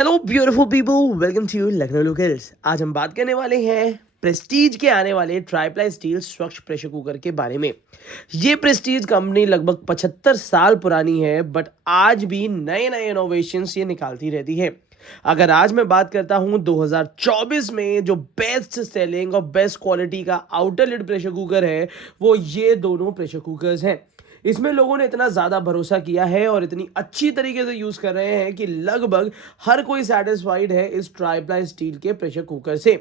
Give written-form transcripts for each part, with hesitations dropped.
Hello beautiful people, welcome to Lucknow locals. आज हम बात करने वाले हैं प्रेस्टीज के आने वाले ट्राइप्लाई स्टील स्वच्छ प्रेशर कुकर के बारे में। ये प्रेस्टीज कंपनी लगभग 75 साल पुरानी है, बट आज भी नए नए इनोवेशंस ये निकालती रहती है। अगर आज मैं बात करता हूं 2024 में जो बेस्ट सेलिंग और बेस्ट क्वालिटी का आउटर लिड प्रेशर कुकर है, वो ये दोनों प्रेशर कुकर्स हैं। इसमें लोगों ने इतना ज़्यादा भरोसा किया है और इतनी अच्छी तरीके से यूज़ कर रहे हैं कि लगभग हर कोई सेटिस्फाइड है इस ट्राइप्लाई स्टील के प्रेशर कुकर से।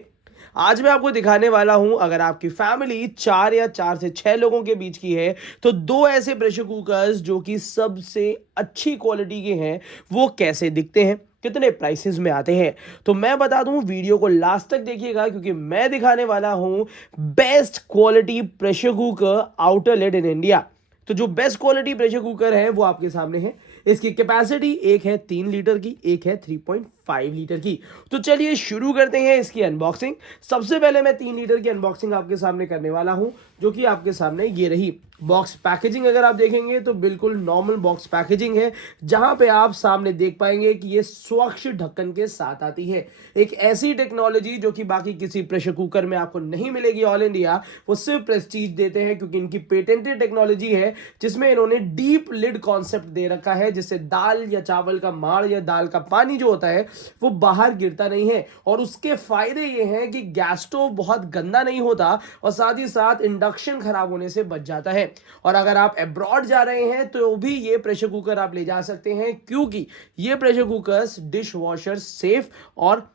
आज मैं आपको दिखाने वाला हूं, अगर आपकी फैमिली 4 से 6 लोगों के बीच की है तो दो ऐसे प्रेशर कुकर्स जो कि सबसे अच्छी क्वालिटी के हैं, वो कैसे दिखते हैं, कितने प्राइसेस में आते हैं। तो मैं बता दूं, वीडियो को लास्ट तक देखिएगा क्योंकि मैं दिखाने वाला हूं best quality pressure cooker outer lid in India. तो जो बेस्ट क्वालिटी प्रेशर कुकर है वो आपके सामने है। इसकी कैपेसिटी एक है 3 लीटर की, एक है 3.5 लीटर की। तो चलिए शुरू करते हैं इसकी अनबॉक्सिंग। सबसे पहले मैं 3 लीटर की अनबॉक्सिंग आपके सामने करने वाला हूं, जो कि आपके सामने ये रही। बॉक्स पैकेजिंग अगर आप देखेंगे तो बिल्कुल नॉर्मल बॉक्स पैकेजिंग है, जहां पे आप सामने देख पाएंगे कि ये स्वच्छ ढक्कन के साथ आती है। एक ऐसी टेक्नोलॉजी जो कि बाकी किसी प्रेशर कुकर में आपको नहीं मिलेगी ऑल इंडिया, वो सिर्फ प्रेस्टीज देते हैं, क्योंकि इनकी पेटेंटेड टेक्नोलॉजी है जिसमें इन्होंने डीप लिड कॉन्सेप्ट दे रखा है, जिससे दाल या चावल का माड़ या दाल का पानी जो होता है वो बाहर गिरता नहीं है। और उसके फायदे ये हैं कि गैस स्टोव बहुत गंदा नहीं होता और साथ ही साथ इंडक्शन खराब होने से बच जाता है। और अगर आप अब्रॉड जा रहे हैं तो भी ये प्रेशर कुकर आप ले जा सकते हैं, क्योंकि ये pressure cookers dish washer safe और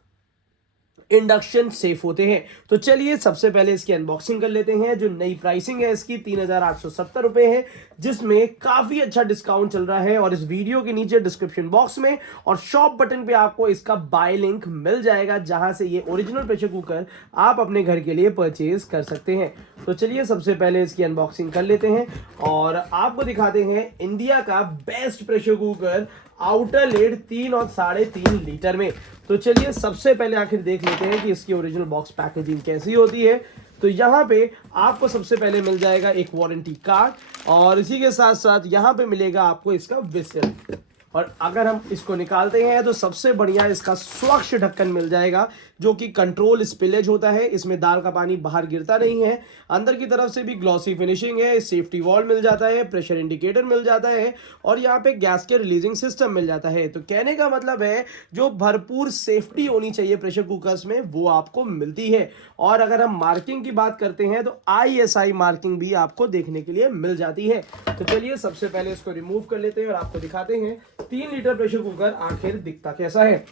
इंडक्शन सेफ होते हैं। तो चलिए सबसे पहले इसकी अनबॉक्सिंग कर लेते हैं। जो नई प्राइसिंग है इसकी 3,870 रुपए है, जिसमें काफी अच्छा डिस्काउंट चल रहा है। और इस वीडियो के नीचे डिस्क्रिप्शन बॉक्स में और शॉप बटन पे आपको इसका बाय लिंक मिल जाएगा, जहां से ये ओरिजिनल प्रेशर कुकर आप अपने घर के लिए परचेज कर सकते हैं। तो चलिए सबसे पहले इसकी अनबॉक्सिंग कर लेते हैं और आपको दिखाते हैं इंडिया का best pressure cooker outer lid 3 और 3.5 लीटर में। तो चलिए सबसे पहले आखिर देख लेते हैं कि इसकी ओरिजिनल बॉक्स पैकेजिंग कैसी होती है। तो यहाँ पे आपको सबसे पहले मिल जाएगा एक वारंटी कार्ड और इसी के साथ साथ यहाँ पे मिलेगा आपको इसका विसल। और अगर हम इसको निकालते हैं तो सबसे बढ़िया इसका स्वच्छ ढक्कन मिल जाएगा, जो कि कंट्रोल स्पिलेज होता है। इसमें दाल का पानी बाहर गिरता नहीं है। अंदर की तरफ से भी ग्लॉसी फिनिशिंग है, सेफ्टी वॉल्व मिल जाता है, प्रेशर इंडिकेटर मिल जाता है और यहाँ पे गैस के रिलीजिंग सिस्टम मिल जाता है। तो कहने का मतलब है जो भरपूर सेफ्टी होनी चाहिए प्रेशर कुकर्स में, वो आपको मिलती है। और अगर हम मार्किंग की बात करते हैं तो ISI मार्किंग भी आपको देखने के लिए मिल जाती है। तो चलिए सबसे पहले इसको रिमूव कर लेते हैं और आपको दिखाते हैं 3 लीटर प्रेशर कुकर आखिर दिखता कैसा है।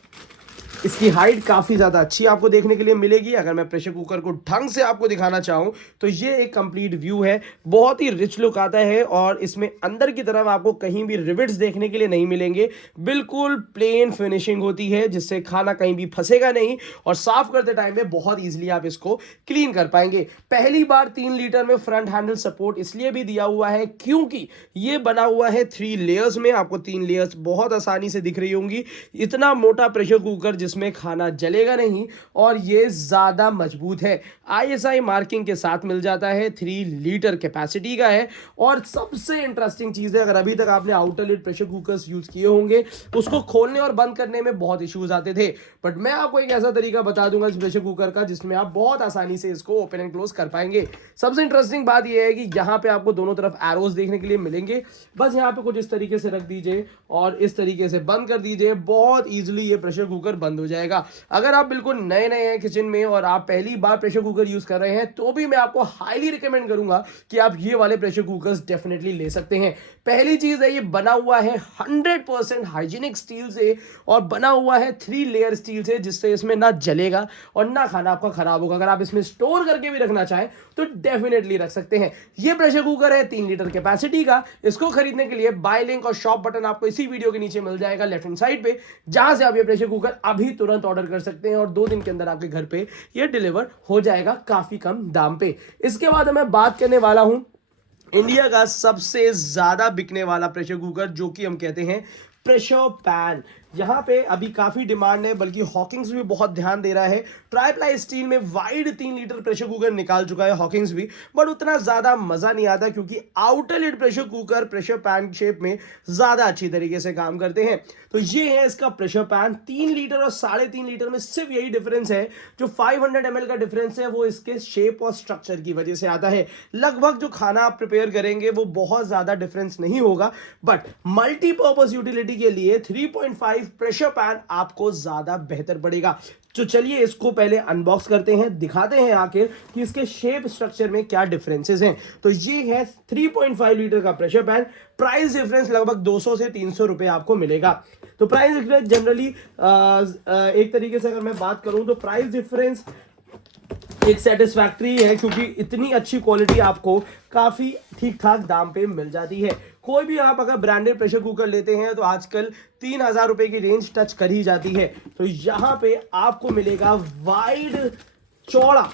इसकी हाइट काफ़ी ज़्यादा अच्छी आपको देखने के लिए मिलेगी। अगर मैं प्रेशर कुकर को ढंग से आपको दिखाना चाहूँ तो ये एक कंप्लीट व्यू है, बहुत ही रिच लुक आता है। और इसमें अंदर की तरफ आपको कहीं भी रिविट्स देखने के लिए नहीं मिलेंगे, बिल्कुल प्लेन फिनिशिंग होती है, जिससे खाना कहीं भी फंसेगा नहीं और साफ करते टाइम में बहुत ईजिली आप इसको क्लीन कर पाएंगे। पहली बार 3 लीटर में फ्रंट हैंडल सपोर्ट इसलिए भी दिया हुआ है क्योंकि ये बना हुआ है 3 लेयर्स में। आपको 3 लेयर्स बहुत आसानी से दिख रही होंगी। इतना मोटा प्रेशर कुकर जिसमें खाना जलेगा नहीं और ये ज्यादा मजबूत है। ISI मार्किंग के साथ मिल जाता है, 3 लीटर कैपेसिटी का है। और सबसे इंटरेस्टिंग चीज है, अगर अभी तक आपने outer lid pressure cookers use किए होंगे, उसको खोलने और बंद करने में बहुत इश्यूज आते थे, बट मैं आपको एक ऐसा तरीका बता दूंगा इस प्रेशर कुकर का जिसमें आप बहुत आसानी से इसको ओपन एंड क्लोज कर पाएंगे। सबसे इंटरेस्टिंग बात यह है कि यहाँ पे आपको दोनों तरफ एरोज देखने के लिए मिलेंगे। बस यहाँ पे कुछ इस तरीके से रख दीजिए और इस तरीके से बंद कर दीजिए, बहुत ईजिली ये प्रेशर कुकर बंद हो जाएगा। अगर आप बिल्कुल नए नए हैं किचन में और आप पहली बार प्रेशर कुकर यूज कर रहे हैं, तो भी मैं आपको हाईली रिकमेंड करूंगा कि आप ये वाले प्रेशर कुकर्स डेफिनेटली ले सकते हैं। पहली चीज है, ये बना हुआ है 100% हाइजीनिक स्टील से और बना हुआ है 3 लेयर स्टील से, जिससे इसमें ना जलेगा और ना खाना आपका खराब होगा। अगर आप इसमें स्टोर करके भी रखना चाहें तो डेफिनेटली रख सकते हैं। ये प्रेशर कुकर है 3 लीटर कैपेसिटी का। इसको खरीदने के लिए बाय लिंक और शॉप बटन आपको इसी वीडियो के नीचे मिल जाएगा लेफ्ट हैंड साइड पे, जहां से आप ये प्रेशर कुकर अभी तुरंत ऑर्डर कर सकते हैं और 2 दिन के अंदर आपके घर पे ये डिलीवर हो जाएगा काफी कम दाम पे। इसके बाद मैं बात करने वाला हूं इंडिया का सबसे ज्यादा बिकने वाला प्रेशर कुकर, जो कि हम कहते हैं प्रेशर पैन। यहाँ पे अभी काफ़ी डिमांड है, बल्कि हॉकिंग्स भी बहुत ध्यान दे रहा है। ट्राइप्लाई स्टील में वाइड 3 लीटर प्रेशर कुकर निकाल चुका है हॉकिंग्स भी, बट उतना ज़्यादा मज़ा नहीं आता क्योंकि outer lid pressure cooker pressure pan shape में ज़्यादा अच्छी तरीके से काम करते हैं। तो ये है इसका प्रेशर पैन। 3 लीटर और 3.5 लीटर में सिर्फ यही डिफरेंस है, जो 500 ml का डिफरेंस है वो इसके शेप और स्ट्रक्चर की वजह से आता है। लगभग जो खाना आप प्रिपेयर करेंगे वो बहुत ज़्यादा डिफरेंस नहीं होगा, बट मल्टीपर्पज यूटिलिटी के लिए 3.5 प्रेशर पैन आपको ज़्यादा बेहतर पड़ेगा। तो चलिए इसको पहले अनबॉक्स करते हैं, दिखाते हैं आखिर कि इसके शेप स्ट्रक्चर में क्या डिफरेंसेस हैं। तो ये है 3.5 लीटर का प्रेशर पैन। प्राइस डिफरेंस लगभग 200 से 300 रुपए आपको मिलेगा। तो प्राइस डिफरेंस जनरली एक तरीके से अगर मैं बात करूं तो प्राइस डिफरेंस एक सेटिस्फैक्ट्री है, क्योंकि इतनी अच्छी क्वालिटी आपको काफ़ी ठीक ठाक दाम पे मिल जाती है। कोई भी आप अगर ब्रांडेड प्रेशर कुकर लेते हैं तो आजकल 3,000 रुपए की रेंज टच कर ही जाती है। तो यहाँ पे आपको मिलेगा वाइड चौड़ा,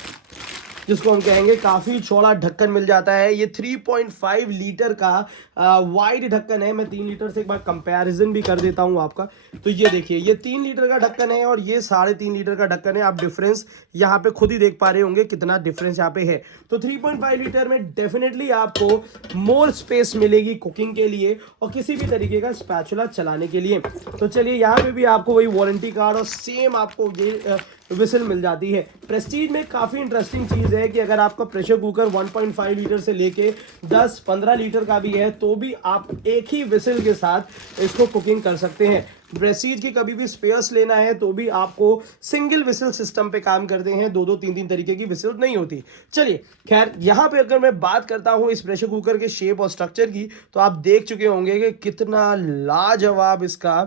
जिसको हम कहेंगे काफ़ी चौड़ा ढक्कन मिल जाता है। ये 3.5 लीटर का वाइड ढक्कन है। मैं 3 लीटर से एक बार कंपैरिजन भी कर देता हूँ आपका। तो ये देखिए, ये 3 लीटर का ढक्कन है और ये 3.5 लीटर का ढक्कन है। आप डिफरेंस यहाँ पे खुद ही देख पा रहे होंगे कितना डिफरेंस यहाँ पे है। तो 3.5 लीटर में डेफिनेटली आपको मोर स्पेस मिलेगी कुकिंग के लिए और किसी भी तरीके का स्पैचुला चलाने के लिए। तो चलिए, यहाँ पे भी आपको वही वारंटी कार्ड और सेम आपको ये विसल मिल जाती है। प्रेस्टीज में काफ़ी इंटरेस्टिंग चीज़ है कि अगर आपका प्रेशर कुकर 1.5 लीटर से लेके 10-15 लीटर का भी है तो भी आप एक ही विसल के साथ इसको कुकिंग कर सकते हैं। प्रेस्टीज की कभी भी स्पेयर्स लेना है तो भी आपको सिंगल विसल सिस्टम पे काम करते हैं, 2-2 3-3 तरीके की विसल नहीं होती। चलिए खैर, यहाँ पे अगर मैं बात करता हूँ इस प्रेशर कुकर के शेप और स्ट्रक्चर की, तो आप देख चुके होंगे कि कितना लाजवाब इसका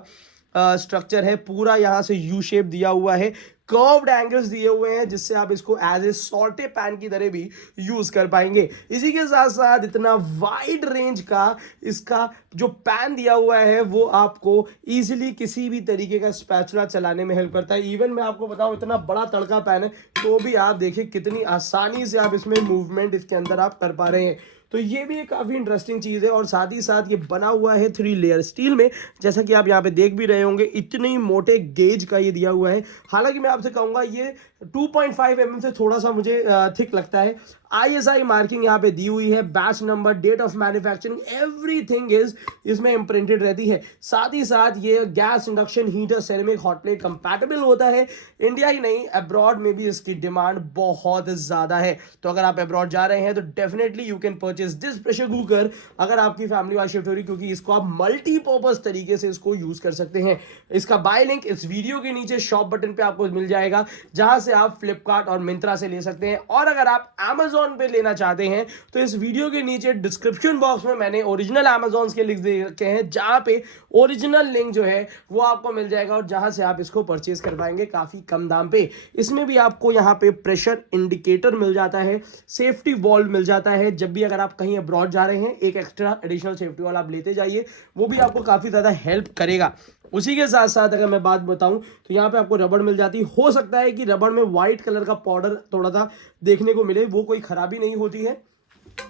स्ट्रक्चर है। पूरा यहाँ से यू शेप दिया हुआ है, कर्व्ड एंगल्स दिए हुए हैं, जिससे आप इसको एज ए सॉल्टे पैन की तरह भी यूज कर पाएंगे। इसी के साथ साथ इतना वाइड रेंज का इसका जो पैन दिया हुआ है वो आपको इजीली किसी भी तरीके का स्पैचुला चलाने में हेल्प करता है। इवन मैं आपको बताऊं, इतना बड़ा तड़का पैन है तो भी आप देखिए कितनी आसानी से आप इसमें मूवमेंट इसके अंदर आप कर पा रहे हैं। तो ये भी एक काफ़ी इंटरेस्टिंग चीज़ है। और साथ ही साथ ये बना हुआ है 3 लेयर स्टील में, जैसा कि आप यहाँ पे देख भी रहे होंगे। इतनी मोटे गेज का ये दिया हुआ है। हालांकि मैं आपसे कहूँगा ये 2.5 mm से थोड़ा सा मुझे थिक लगता है। ISI मार्किंग यहाँ पे दी हुई है, batch number, date of manufacturing, everything is इसमें इम्प्रिंटेड रहती है। साथ ही साथ ये gas induction heater ceramic hot plate compatible होता है। इंडिया ही नहीं, अब्रॉड में भी इसकी डिमांड बहुत ज़्यादा है। तो अगर आप अब्रॉड जा रहे हैं तो definitely you can purchase this pressure cooker, अगर आपकी फैमिली वाइज शिफ्ट हो रही, क्योंकि इसको आप मल्टीपर्पज तरीके से इसको यूज कर सकते हैं। इसका बाय लिंक इस वीडियो के नीचे शॉप बटन पे आपको मिल जाएगा, जहां से आप फ्लिपकार्ट और मिंत्रा से ले सकते हैं। और अगर आप Amazon पे लेना चाहते हैं तो इस वीडियो के नीचे डिस्क्रिप्शन बॉक्स में मैंने ओरिजिनल Amazon के लिंक दे रखे हैं, जहां पे ओरिजिनल लिंक जो है वो आपको मिल जाएगा और जहां से आप इसको परचेज कर पाएंगे काफी कम दाम पे। इसमें भी आपको यहाँ पे प्रेशर इंडिकेटर मिल जाता है, सेफ्टी वॉल्व मिल जाता है। जब भी अगर आप कहीं अब्रॉड जा रहे हैं, एक एक्स्ट्रा एडिशनल सेफ्टी वॉल्व आप लेते जाइए, वो भी आपको काफी ज्यादा हेल्प करेगा। उसी के साथ साथ अगर मैं बात बताऊं तो यहाँ पे आपको रबड़ मिल जाती है। हो सकता है कि रबड़ में व्हाइट कलर का पाउडर थोड़ा सा देखने को मिले, वो कोई खराबी नहीं होती है,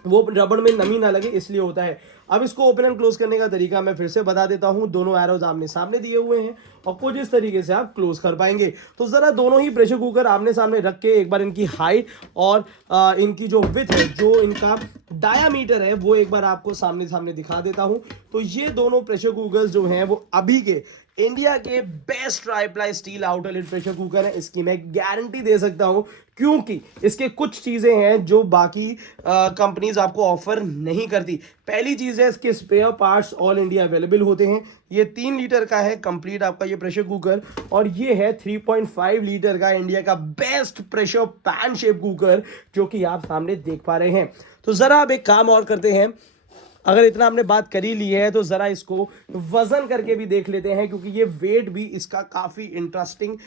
वो रबड़ में नमी ना लगे इसलिए होता है। अब इसको ओपन एंड क्लोज करने का तरीका मैं फिर से बता देता हूं। दोनों एरोज आमने सामने दिए हुए हैं और कुछ इस तरीके से आप क्लोज कर पाएंगे। तो जरा दोनों ही प्रेशर कुकर आमने सामने रख के एक बार इनकी हाइट और इनकी जो विड्थ है, जो इनका डायामीटर है, वो एक बार आपको सामने सामने दिखा देता हूं। तो ये दोनों प्रेशर कुकर्स जो हैं वो अभी के इंडिया के best triply steel outer lid pressure cooker है। इसकी मैं गारंटी दे सकता हूं, क्योंकि इसके कुछ चीजें हैं जो बाकी कंपनीज आपको ऑफर नहीं करती। पहली चीज है, इसके spare parts all India available होते हैं। ये 3 लीटर का है कंप्लीट आपका ये प्रेशर कुकर, और ये है 3.5 लीटर का इंडिया का best pressure pan shape cooker, जो कि आप सामने देख पा रहे हैं। तो जरा अब एक काम और करते हैं, अगर इतना हमने बात कर ही ली है तो ज़रा इसको वज़न करके भी देख लेते हैं, क्योंकि ये वेट भी इसका काफ़ी इंटरेस्टिंग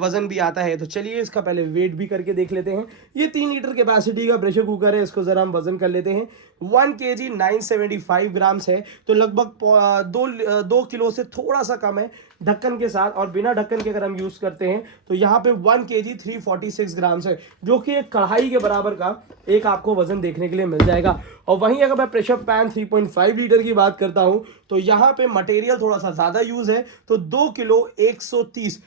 वज़न भी आता है। तो चलिए इसका पहले वेट भी करके देख लेते हैं। ये 3 लीटर कैपेसिटी का प्रेशर कुकर है, इसको ज़रा हम वज़न कर लेते हैं। 1 kg 975 ग्राम्स है, तो लगभग 2 किलो से थोड़ा सा कम है ढक्कन के साथ। और बिना ढक्कन के अगर हम यूज करते हैं तो यहाँ पे 1 kg 346 ग्राम्स है, जो कि एक कढ़ाई के बराबर का एक आपको वजन देखने के लिए मिल जाएगा। और वहीं अगर मैं प्रेशर पैन 3.5 लीटर की बात करता हूं तो यहाँ पे मटेरियल थोड़ा सा ज्यादा यूज है, तो 2 किलो 130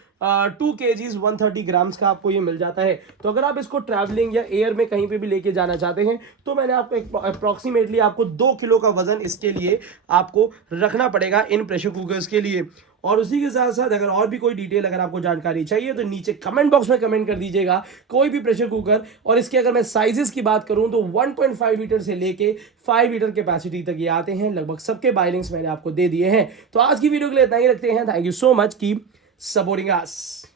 2 kgs 130 ग्राम्स का आपको ये मिल जाता है। तो अगर आप इसको ट्रैवलिंग या एयर में कहीं पे भी लेके जाना चाहते हैं तो मैंने आपको अप्रॉक्सीमेटली आपको 2 किलो का वजन इसके लिए आपको रखना पड़ेगा इन प्रेशर कुकर्स के लिए। और उसी के साथ साथ अगर और भी कोई डिटेल अगर आपको जानकारी चाहिए तो नीचे कमेंट बॉक्स में कमेंट कर दीजिएगा कोई भी प्रेशर कुकर। और इसके अगर मैं साइजेस की बात करूं तो 1.5 लीटर से लेके 5 लीटर कैपेसिटी तक ये आते हैं। लगभग सबके बाय लिंक्स मैंने आपको दे दिए हैं। तो आज की वीडियो के लिए इतना ही रखते हैं। Thank you so much, keep supporting us.